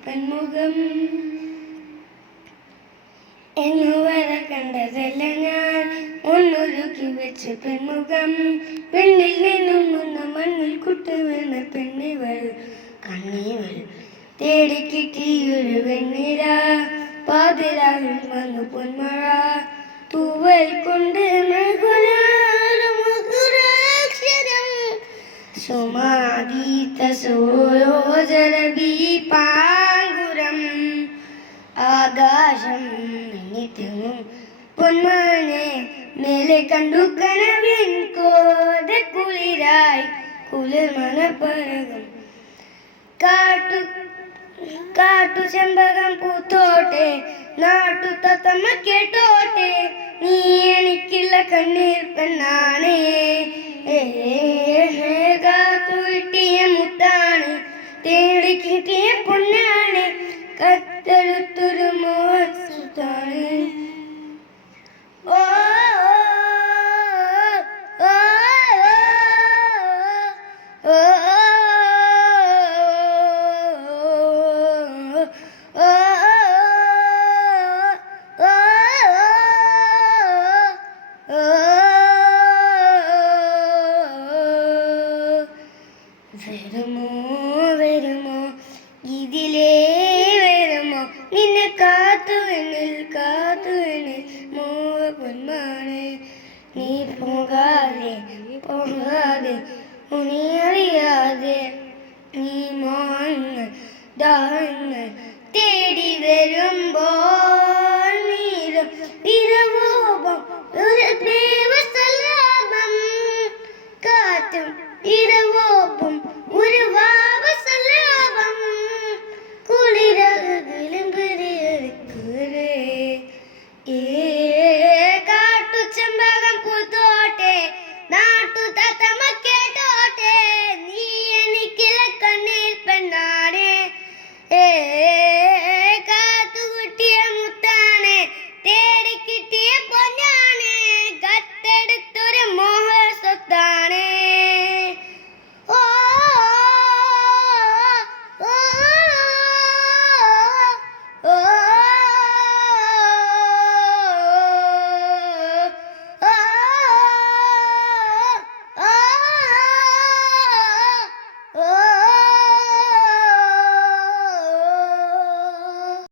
പെൺമുഖം എന്നുവരെ കണ്ടതല്ല ഞാൻ ഒന്നൊരുക്കി വെച്ച പെൺമുഖം പെണ്ണിൽ നിന്നും ഒന്ന് മണ്ണിൽ കുട്ടി വീണ പെണ്ണിവൾ കണ്ണീവൾ തേടിക്കിട്ടിയൊരു വെണ്ണിര പാതിരാവിൽ വന്നു പൊന്മഴ തൂവൽ കൊണ്ട് സുമാദീത സൂരോജരബീപാങ്കുരം ആകാശം മിന്നിത്തിങ്ങും പൊന്മാനെ മേലെ കണ്ടു കനവിൻ കോടക്കുളിരായി കുളിർമണപ്പരകം കാട്ടു ചെമ്പകം പൂത്തോട്ടെ നാട്ടു തത്തമ്മ കേട്ടോട്ടെ നീ എനിക്കുള്ള കണ്ണീർ പെണ്ണാണേ കാത്തു കിട്ടിയ മുത്താണ് തേടി കിട്ടിയ പൊന്നാണ് കത്തെടുത്തൊരു മോഹത്താണ് ഓ വരുമോ ഇതിലേ വരുമോ നിന്നെ കാത്തുവെന്നിൽ മോഹ പൊന്മാനെ നീ പോകാതെ